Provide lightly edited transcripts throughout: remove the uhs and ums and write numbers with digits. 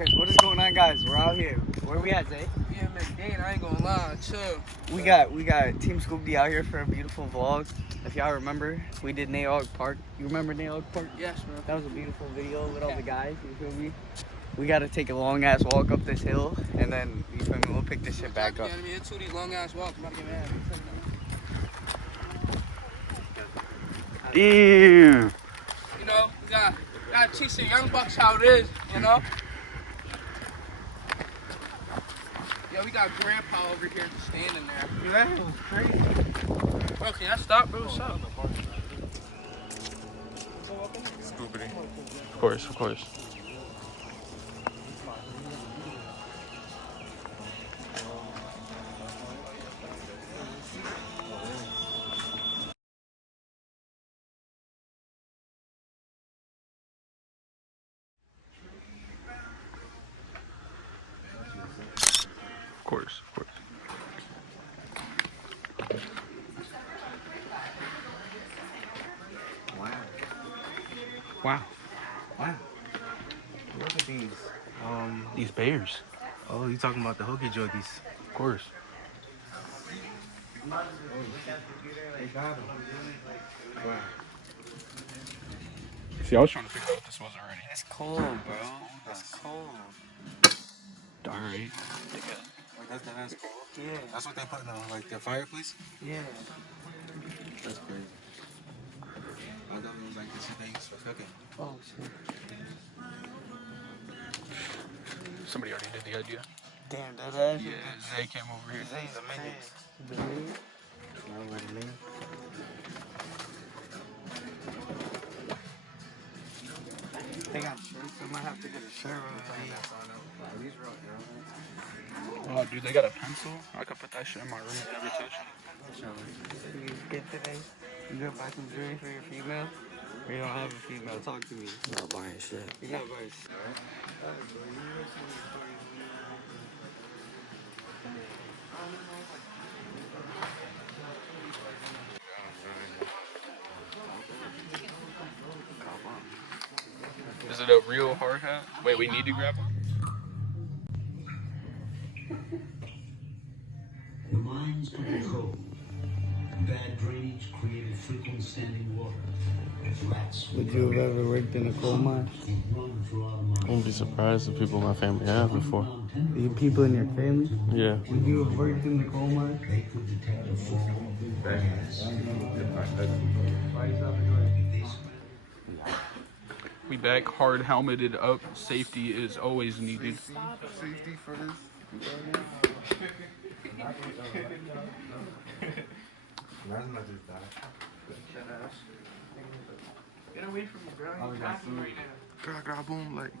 What is going on, guys? We're out here. Where we at, Zay? Yeah, McDade, I ain't gonna lie, chill. We got Team Scoobidy out here for a beautiful vlog. If y'all remember, we did Noah Park. You remember Noah Park? Yes, bro. That was a beautiful video with all the guys. You feel me? We gotta take a long ass walk up this hill, and then you feel me? We'll pick this shit back up. Yeah, I mean, it's 2 these long ass walks. I'm about to get mad. Damn. You know, we gotta teach the young bucks how it is, you know? Yo, we got Grandpa over here just standing there. That was crazy. Bro, can I stop, bro? What's up? Scoobidy. Of course, of course. Of course, of course. Wow. Wow. Look at these. These bears. Oh, you talking about the hokey jokey's? Of course. They got them. Wow. See, I was trying to figure out what this was already. It's cold, bro. It's cold. Alright. Like that's cool. Yeah. That's what they put on like their fireplace? Yeah. That's crazy. I thought it was like the shit they use for cooking. Oh, shit. Somebody already did the idea. Damn, that ass. Yeah, Zay came over here. Zay's a man. They got shirts. I might have to get a shirt on These real Oh, dude, they got a pencil. I could put that shit in my room and never touch it. You get today? You gonna buy some jewelry for your female? Or you don't have a female? Talk to me. I'm not buying shit. You're not buying shit. Is it a real hard hat? Wait, we need to grab one? The mines could be cold. Bad drainage created frequent standing water. Rats Would you have ever worked in a coal mine? run throughout a I mine. wouldn't be surprised if people in my family have before. You people in your family? Yeah. Would you have worked in the coal mine? They could detect a fall of gas. We back, hard helmeted up. Safety is always needed. Safety for this? Imagine I just died. Get away from me, bro. You're laughing right now. Grab boom, like.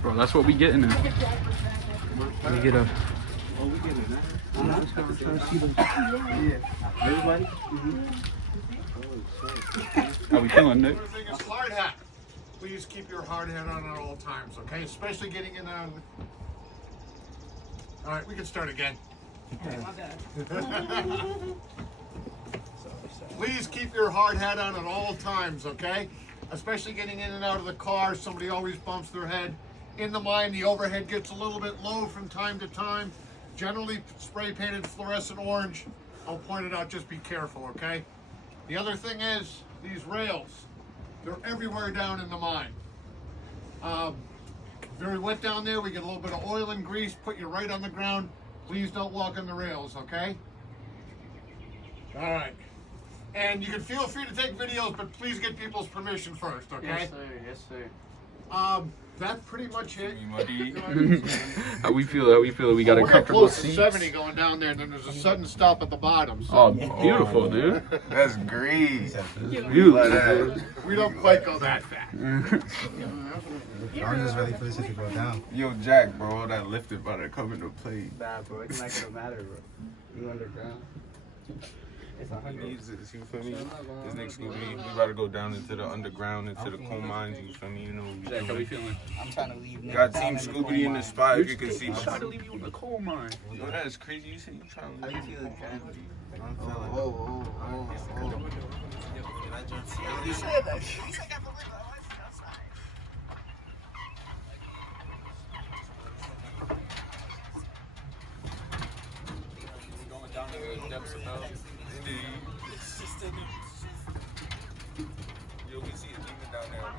Bro, that's what we getting now. Let me get a... Everybody? How we feeling, Nick? Thing is hard hat. Please keep your hard hat on at all times, okay? Especially getting in on. All right, we can start again. Please keep your hard hat on at all times, okay? Especially getting in and out of the car. Somebody always bumps their head. In the mine, the overhead gets a little bit low from time to time. Generally spray painted fluorescent orange. I'll point it out, just be careful, okay? The other thing is, these rails, they're everywhere down in the mine. Very wet down there, we get a little bit of oil and grease, put you right on the ground. Please don't walk on the rails, okay? All right. And you can feel free to take videos, but please get people's permission first, okay? Yes, sir. Yes, sir. That's pretty much it. How we feel? How we feel? We got a We're comfortable close to seat. 70 going down there, and then there's a sudden stop at the bottom. So Oh, beautiful, dude. That's great. Beautiful. we don't quite go that fast. I'm just ready for this shit to go down. Yo, Jack, bro, that lifted about to come into play. Nah, bro. It's not gonna matter, bro. You underground. needs this, you feel me? His next Scoobidy, we about to go down into the underground, into the coal mines, you feel me? You know what we Jack, how we doing. feeling? I'm trying to leave. niggas Got down Team in the Scoobidy in the coal spot, if you can see. I'm trying to leave you in the coal mine. Yo, that is crazy. You see, you trying to mine. How you feeling, Ken? I'm feeling. Whoa. You said that. Going down to the depths of hell. Indeed. Yo, we see a demon down there, man.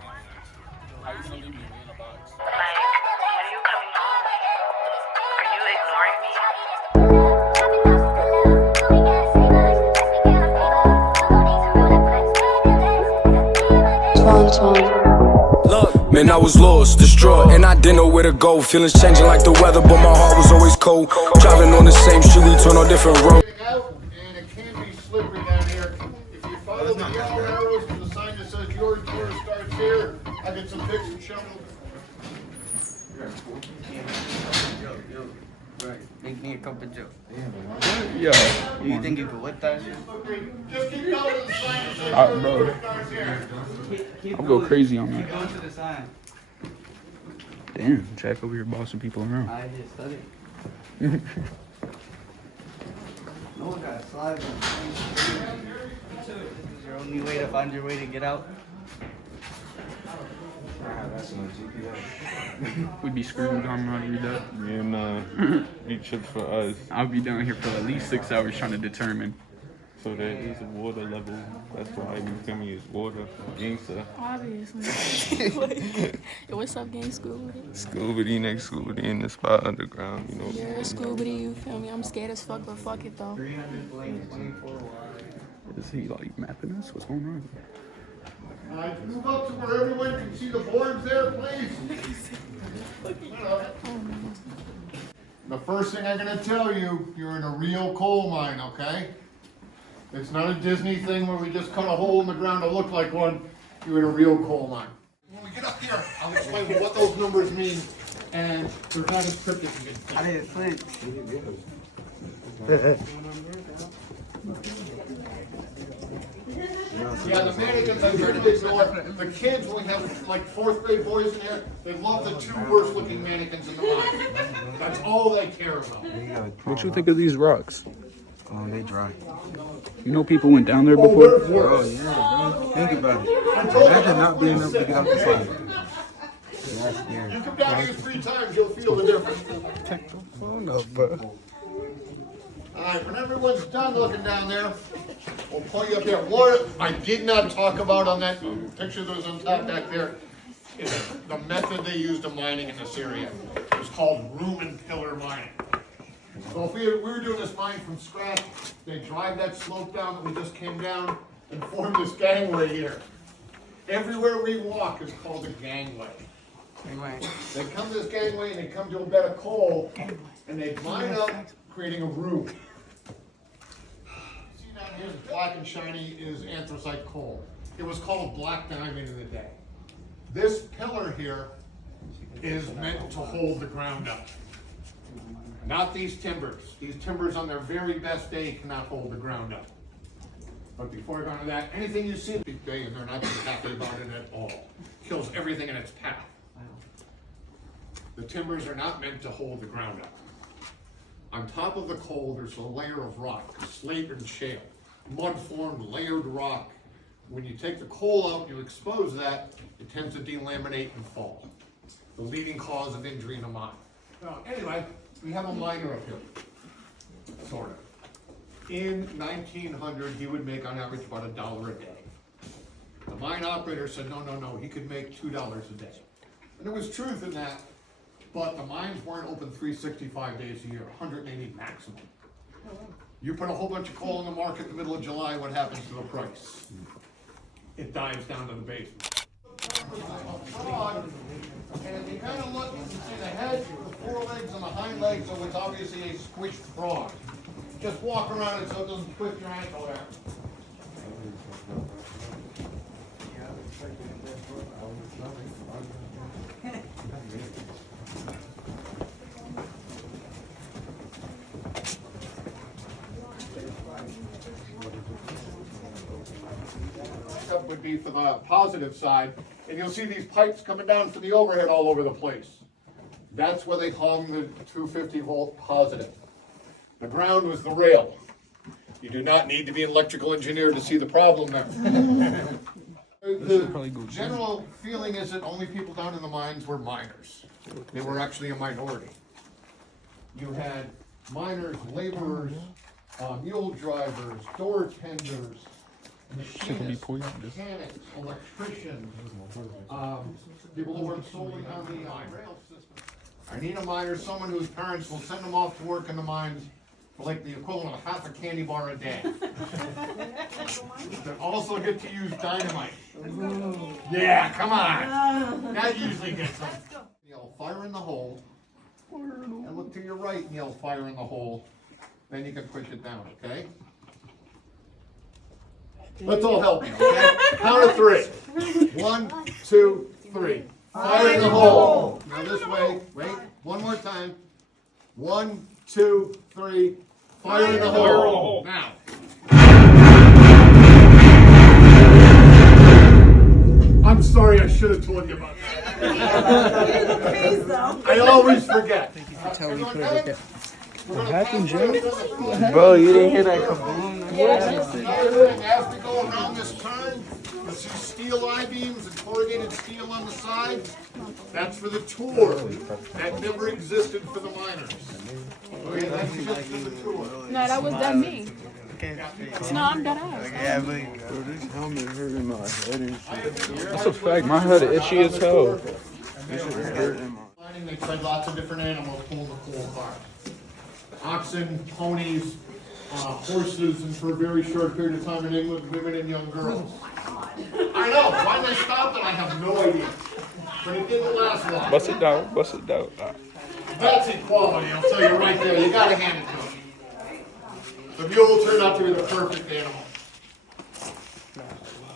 How you gonna leave me in a box? Like, when are you coming home? Are you ignoring me? Look, man, I was lost, distraught, and I didn't know where to go. Feelings changing like the weather, but my heart was always cold. Driving on the same street, we turn on different roads. Out, and it can be slippery down here. If you follow the yellow arrows to the sign that says your tour starts here, I get some picks and shovels. Yo. Right. Make me a cup of Joe. Yo, You think you could whip that shit? Just keep going to the sign that says bro. your tour starts here. I'll go crazy on Keep that. going to the sign. Damn, Jack over here bossing people around. I just studied. No one got slides on. This is your only way to find your way to get out. We'd be screwed. I don't know how to read that. Yeah, nah. Eat chips for us. I'll be down here for at least 6 hours trying to determine. So there is a water level. That's why you feel me is water. Gangsta. Obviously. Yo, what's up, gang? Scoobidy? Scoobidy, next Scoobidy in the spot underground, you know. You're a Scoobidy, you feel me? I'm scared as fuck, but fuck it though. 300 blank, 24 wide. Is he like mapping us? What's going on? Alright, move up to where everyone can see the boards there, please. The first thing I'm gonna tell you, you're in a real coal mine, okay? It's not a Disney thing where we just cut a hole in the ground to look like one. You're in a real coal mine. When we get up here, I'll explain what those numbers mean, and they're not as cryptic as you think. I didn't flinch. Yeah, the mannequins, I heard they ignore. The kids, when we have like fourth grade boys in here, they love the two worst looking mannequins in the mine. That's all they care about. What you think of these rocks? Oh, they dry. You know people went down there Oh, before? we're Oh, worse. yeah, bro. Think about it. I told you, Imagine not being able to get out the slide. That's scary. you come down here 3 times, you'll feel the difference. Check the phone up, bro. Alright, when everyone's done looking down there, we'll pull you up here. What I did not talk about on that picture that was on top back there is the method they used of mining in this area. It's called room and pillar mining. So if we were doing this mine from scratch, they drive that slope down that we just came down and form this gangway here. Everywhere we walk is called a gangway. They come to this gangway and they come to a bed of coal and they mine up, creating a room. See down here, the black and shiny is anthracite coal. It was called black diamond in the day. This pillar here is meant to hold the ground up. Not these timbers. These timbers on their very best day cannot hold the ground up. But before I go into that, anything you see big day and they're not too happy about it at all. Kills everything in its path. The timbers are not meant to hold the ground up. On top of the coal, there's a layer of rock, slate and shale, mud-formed layered rock. When you take the coal out, you expose that, it tends to delaminate and fall. The leading cause of injury in a mine. Now, anyway, we have a miner up here, sort of. In 1900, he would make on average about $1 a day. The mine operator said, no, he could make $2 a day. And there was truth in that, but the mines weren't open 365 days a year, 180 maximum. You put a whole bunch of coal in the market in the middle of July, what happens to the price? It dives down to the basement. A frog, and if you kind of look, you can see the head, the forelegs, and the hind legs of what's obviously a squished frog. Just walk around it so it doesn't twist your ankle there. underneath of the positive side, and you'll see these pipes coming down from the overhead all over the place. That's where they hung the 250 volt positive. The ground was the rail. You do not need to be an electrical engineer to see the problem there. The general feeling is that only people down in the mines were miners. They were actually a minority. You had miners, laborers, mule drivers, door tenders, machinists, mechanics, electricians, people who work solely on the rail system. I need a miner, someone whose parents will send them off to work in the mines for like the equivalent of half a candy bar a day. They also get to use dynamite. Yeah, come on. That usually gets them. Yell fire in the hole. And look to your right and yell fire in the hole. Then you can push it down, okay? Let's all help me, okay? Count of 3. 1, 2, 3. Fire in the hole. Now this way. Wait. One more time. 1, 2, 3. Fire in the hole. Now. I'm sorry, I should have told you about that. I always forget. What happened, Joe? Bro, you didn't hear that kaboom? As we go around this turn, you'll see steel I-beams and corrugated steel on the side. That's for the tour. That never existed for the miners. Okay, that's just for the tour. No, that was that me. No, I'm dead ass. Yeah, but This helmet hurting my head and shit. That's a fact. My head itchy as hell. This shit hurting my. They tried lots of different animals pulling the coal cars. Oxen, ponies, horses, and for a very short period of time in England, women and young girls. I know. Why they stopped it, I have no idea. But it didn't last long. Bust it down. Bust it down. That's equality, I'll tell you right there. You gotta hand it to them. The mule turned out to be the perfect animal.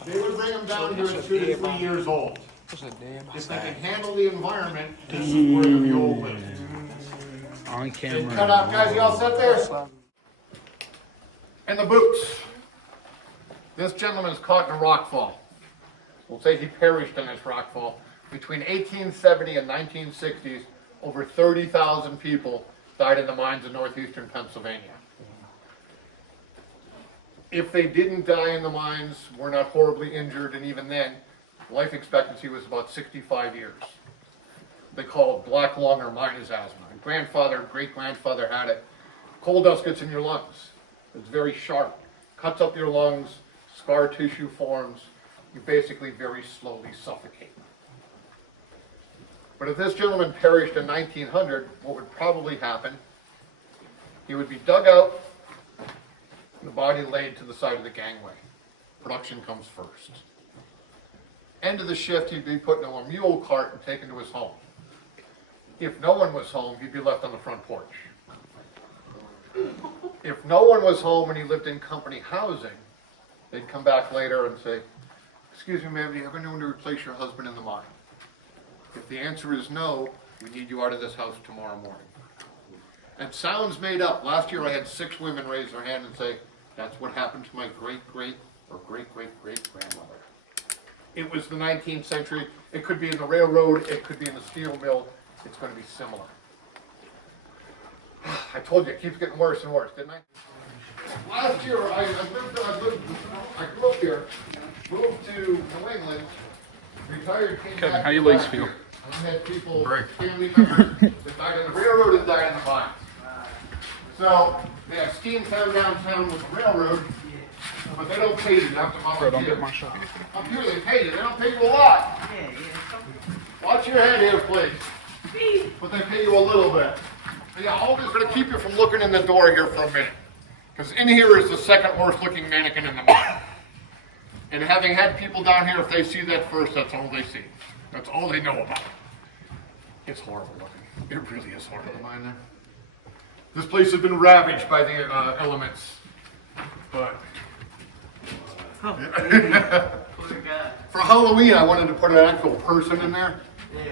They would bring them down here at 2 to 3 years old. If they can handle the environment, this is where the mule lives. On camera. Cut out, guys, you all set there? And the boots. This gentleman is caught in a rockfall. We'll say he perished in this rockfall. Between 1870 and 1960s, over 30,000 people died in the mines in northeastern Pennsylvania. If they didn't die in the mines, were not horribly injured, and even then, life expectancy was about 65 years. They call it black lung or miner's asthma. Grandfather, great-grandfather had it. Coal dust gets in your lungs. It's very sharp. Cuts up your lungs, scar tissue forms. You basically very slowly suffocate. But if this gentleman perished in 1900, what would probably happen, he would be dug out, and the body laid to the side of the gangway. Production comes first. End of the shift, he'd be put into a mule cart and taken to his home. If no one was home, he'd be left on the front porch. If no one was home and he lived in company housing, they'd come back later and say, "Excuse me, ma'am, do you have anyone to replace your husband in the mine?" If the answer is no, we need you out of this house tomorrow morning. And sounds made up. Last year I had 6 women raise their hand and say, "That's what happened to my great-great or great-great-great-grandmother." It was the 19th century. It could be in the railroad. It could be in the steel mill. It's going to be similar. I told you, it keeps getting worse and worse, didn't I? Last year, I grew up here, moved to New England, retired, came Kevin, back. how your legs feel? I had people, family members, that died in the railroad and died in the mines. So, they have steam town downtown with the railroad, but they don't pay you. You have to volunteer. Bro, don't get my shot. Up here, they pay you. They don't pay you a lot. Watch your head here, please. But they pay you a little bit. But yeah, all this is going to keep you from looking in the door here for a minute. Because in here is the second worst looking mannequin in the mine. And having had people down here, if they see that first, that's all they see. That's all they know about it. It's horrible looking. It really is horrible. The mine there. This place has been ravaged by the elements. But for Halloween, I wanted to put an actual person in there.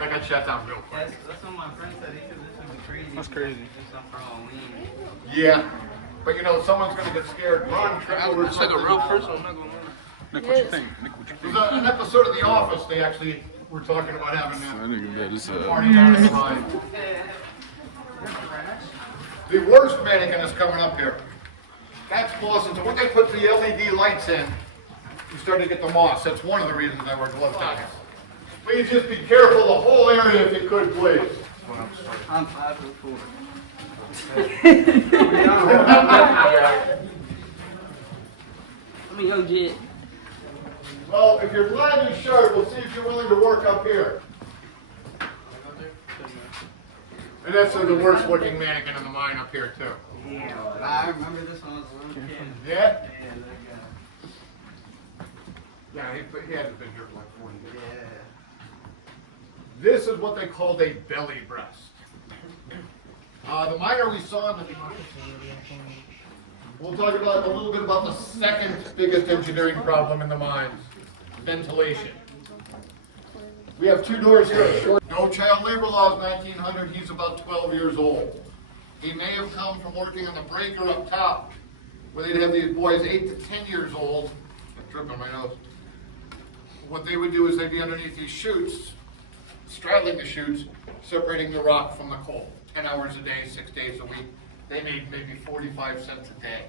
I got shut down real quick. That's what my friend said. He said this would be crazy. That's crazy. For Halloween. Yeah. But you know, someone's going to get scared. Run, trip over. It's like a real person. I'm not going to Nick, what you think? Nick, what you think? There's an episode of The Office they actually were talking about having I that nigga got this party down the line. The worst mannequin is coming up here. That's moss, and so when they put the LED lights in, you start to get the moss. That's one of the reasons I wear glove ties. Please just be careful the whole area if you could, please. I'm 5'4". I'm a young jit. Well, if you're glad you're short, we'll see if you're willing to work up here. And that's the worst looking mannequin in the mine up here, too. Yeah, I remember this one was a little kid. Yeah? Yeah, Yeah, he hasn't been here for like 40 years. yeah. This is what they called a belly breast. The miner we saw in the... We'll talk about a little bit about the second biggest engineering problem in the mines, ventilation. We have two doors here. No child labor laws, 1900. He's about 12 years old. He may have come from working on the breaker up top, where they'd have these boys 8 to 10 years old. I'm tripping my nose. What they would do is they'd be underneath these chutes, straddling the chutes, separating the rock from the coal. 10 hours a day, 6 days a week. They made maybe 45 cents a day.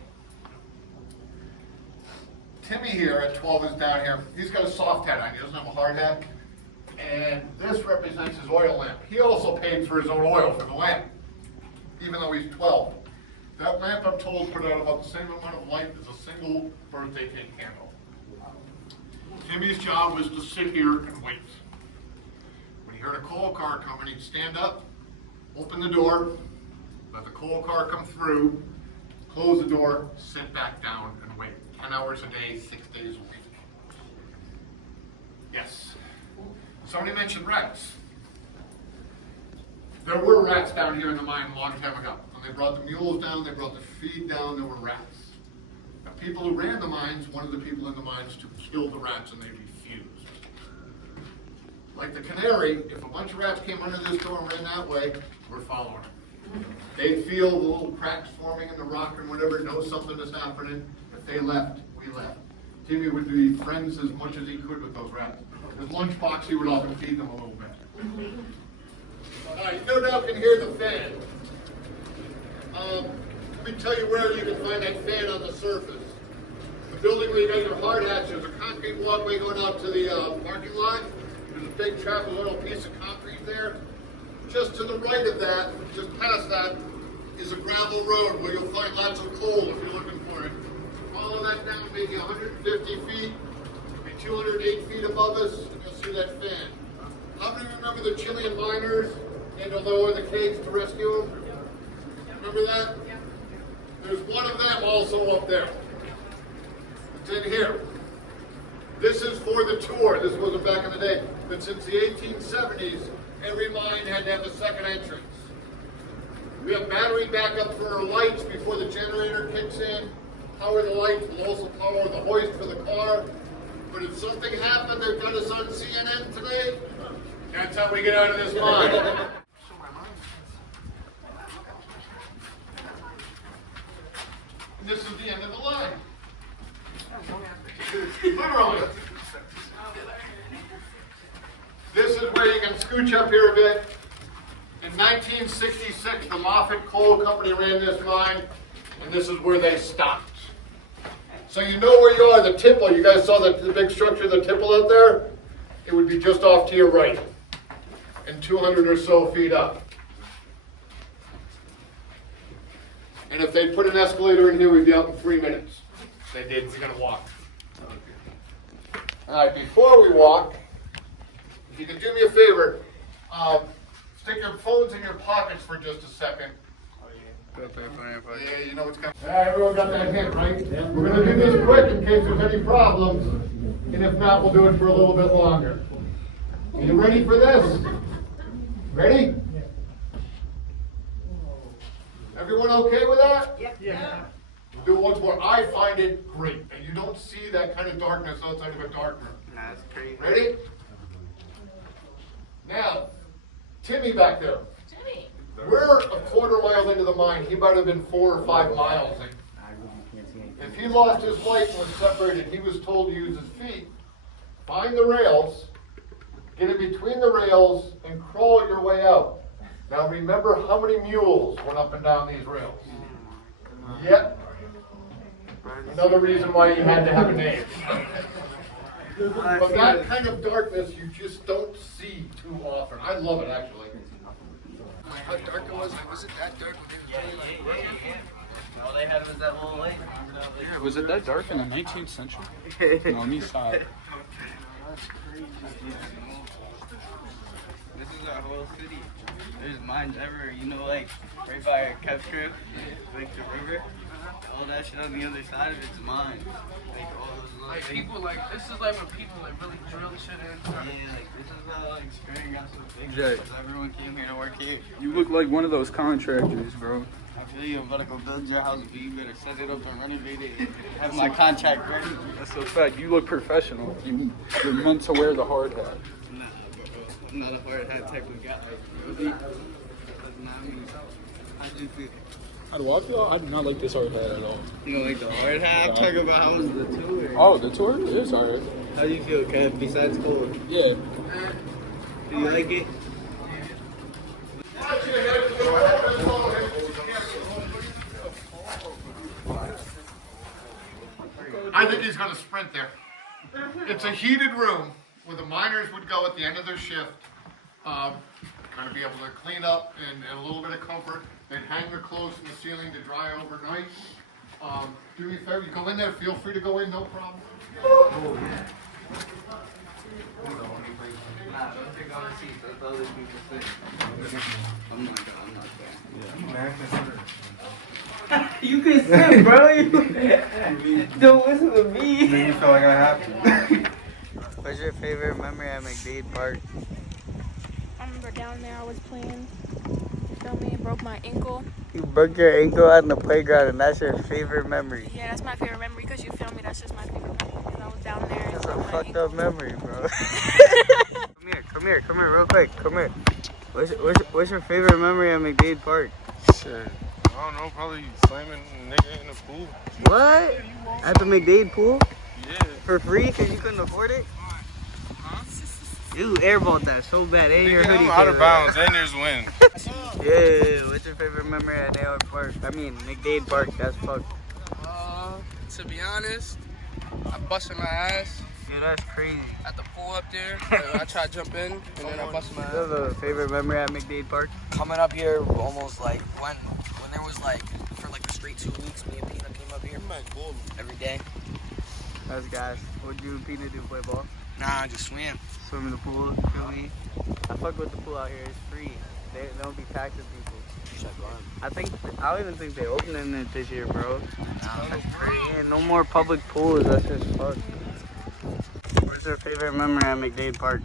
Timmy here at 12 is down here. He's got a soft hat on. He doesn't have a hard hat. And this represents his oil lamp. He also paid for his own oil for the lamp, even though he's 12. That lamp, I'm told, put out about the same amount of light as a single birthday cake candle. Timmy's job was to sit here and wait. When he heard a coal car coming, he'd stand up, open the door, let the coal car come through, close the door, sit back down and wait. 10 hours a day, 6 days a week. Yes. Somebody mentioned rats. There were rats down here in the mine a long time ago. When they brought the mules down, they brought the feed down, there were rats. The people who ran the mines wanted the people in the mines to kill the rats, and they refused. Like the canary, if a bunch of rats came under this door and ran that way, we're following them. They'd feel the little cracks forming in the rock and whatever, know something is happening. If they left, we left. Timmy would be friends as much as he could with those rats. His lunchbox, he would often feed them a little bit. You no doubt can hear the fan. Let me tell you where you can find that fan on the surface. The building where you got your hard hats, there's a concrete walkway going out to the parking lot. There's a big trapezoidal piece of concrete there. Just to the right of that, just past that, is a gravel road where you'll find lots of coal if you're looking for it. Follow that down maybe 150 feet, maybe 208 feet above us, and you'll see that fan. How many remember the Chilean miners had to lower the cage to rescue them? Remember that? There's one of them also up there. It's in here. This is for the tour. This wasn't back in the day. But since the 1870s, every mine had to have a second entrance. We have battery backup for our lights before the generator kicks in. Power the lights, we'll also power the hoist for the car. But if something happened, they've got us on CNN today. That's how we get out of this mine. This is the end of the line. Literally. This is where you can scooch up here a bit. In 1966, the Moffett Coal Company ran this mine, and this is where they stopped. So you know where you are, the tipple. You guys saw the big structure, the tipple out there? It would be just off to your right, and 200 or so feet up. And if they put an escalator in here, we'd be out in 3 minutes. They did, we're gonna walk. All right, before we walk, if you can do me a favor, stick your phones in your pockets for just a second. Yeah, you know what's coming. All right, everyone got that hint, right? We're gonna do this quick in case there's any problems, and if not, we'll do it for a little bit longer. Are you ready for this? Ready? Everyone okay with that? Yeah. Do it once more. I find it great. And you don't see that kind of darkness outside of a dark room. Nah, that's crazy. Ready? Now, Timmy back there. Timmy. We're a quarter mile into the mine. He might have been 4 or 5 miles. If he lost his flight and was separated, he was told to use his feet. Find the rails, get in between the rails, and crawl your way out. Now remember how many mules went up and down these rails. Yep. Another reason why you had to have a name. But that kind of darkness you just don't see too often. I love it actually. How dark it was? Like, was it that dark when they was really like working? All they had was that little light. Yeah, was it that dark in the 19th century? No, let me stop. This is our whole city. There's mines everywhere, you know, like right by Kev's crib, like the river. All that shit on the other side of it's mine. Like all those little Like things. people like, this is like when people like really drill shit in. Yeah, like this is how like Spain got so big Jay. because everyone came here to work here. You look like one of those contractors, bro. I feel you, I'm about to go build your house, but you better set it up and renovate it and have my contract ready. That's a fact. You look professional. You're meant to wear the hard hat. Nah, bro. I'm not a hard hat type of guy. Really? That's not me. How'd you feel? How do I feel? I do not like this hard hat at all. You don't like the hard hat? I'm talking about how was the tour. Oh, the tour? It is alright. How do you feel, Kev, besides cold? Yeah. Do you like it? I think he's going to sprint there. It's a heated room where the miners would go at the end of their shift, kind of be able to clean up and a little bit of comfort. They'd hang their clothes from the ceiling to dry overnight. Do me a favor, you go in there, feel free to go in, no problem. Nah, don't take all the seats. That's the other people sit. I'm not there. You can sit, bro. You don't listen to me. Make me feel like I have to. What's your favorite memory at McDade Park? I remember down there I was playing. You feel me? Broke my ankle. You broke your ankle out in the playground, and that's your favorite memory. Yeah, that's my favorite memory because you feel me. That's just my favorite memory because I was down there. That's and a broke my fucked ankle. up memory, bro. Come here, real quick. Come here. What's your favorite memory at McDade Park? Shit. I don't know, probably slamming a nigga in the pool. What? At the McDade pool? Yeah. For free? Because you couldn't afford it? You airballed that so bad. Hey, your Nigga, hoodie I'm out of came bounds, and there's wind. Yeah, what's your favorite memory at Naylor Park? I mean, McDade Park, that's fucked. To be honest, I busted my ass Yeah, that's crazy. at the pool up there. I tried to jump in, and then I busted my You have ass. a favorite memory at McDade Park? Coming up here almost like when there was like for like a straight 2 weeks, me and Peanut came up here every day. That's guys. What'd you and Peanut do? Play ball? Nah, I just swam. Swim in the pool? Feel me? I fuck with the pool out here. It's free. They don't be taxing people. I don't even think they opening it this year, bro. That's crazy. Yeah, no more public pools. That's just fucked. What's your favorite memory at McDade Park?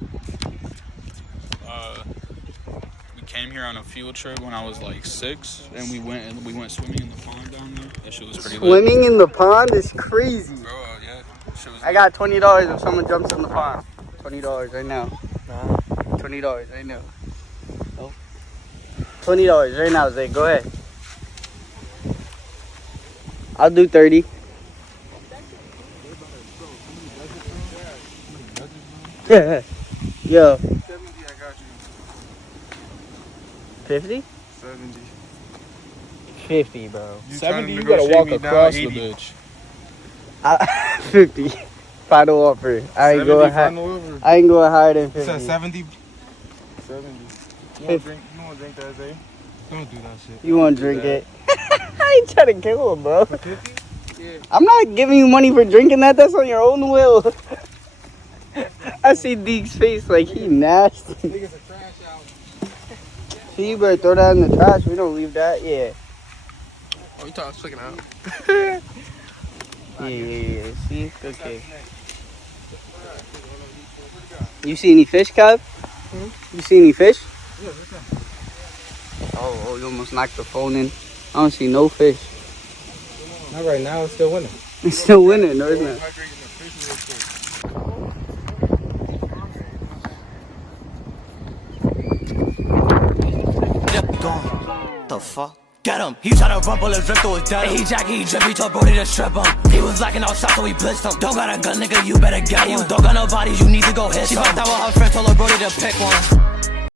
We came here on a field trip when I was like 6, and we went swimming in the pond down there. That shit was pretty lit. Swimming in the pond is crazy. Bro, yeah. Shit was I got $20 if someone jumps in the pond. $20 right now. $20 right now. Oh. $20 right now, Zay. Go ahead. I'll do 30. Yeah. Yo. 70, I got you. 50? 70. 50, bro. 70, you trying to gotta walk negotiate me down across the 80. bitch. 50. Final offer. I ain't 70 going high. final over. I ain't going higher than You 50. said 70? 70. You want to drink that, Zay? Don't do that shit. You want to drink it? I ain't trying to kill him, bro. 50? Yeah. I'm not giving you money for drinking that. That's on your own will. I see Deke's face like he nasty. Niggas are trash out. See, you better throw that in the trash. We don't leave that. Yeah. Oh, you thought I was flicking out? Yeah. See? Okay. You see any fish, Kev? You see any fish? Oh, you almost knocked the phone in. I don't see no fish. Not right now, it's still winning. It's still winning, no, isn't it? The fuck? Get him, he tryna run bullets, rip through his dead. He jacky, he drip, he told Brody to strip him. He was lacking out shots, so we blitzed him. Don't got a gun, nigga, you better get one. Don't got no bodies, you need to go hit some. She fucked out with her friend, told her Brody to pick one.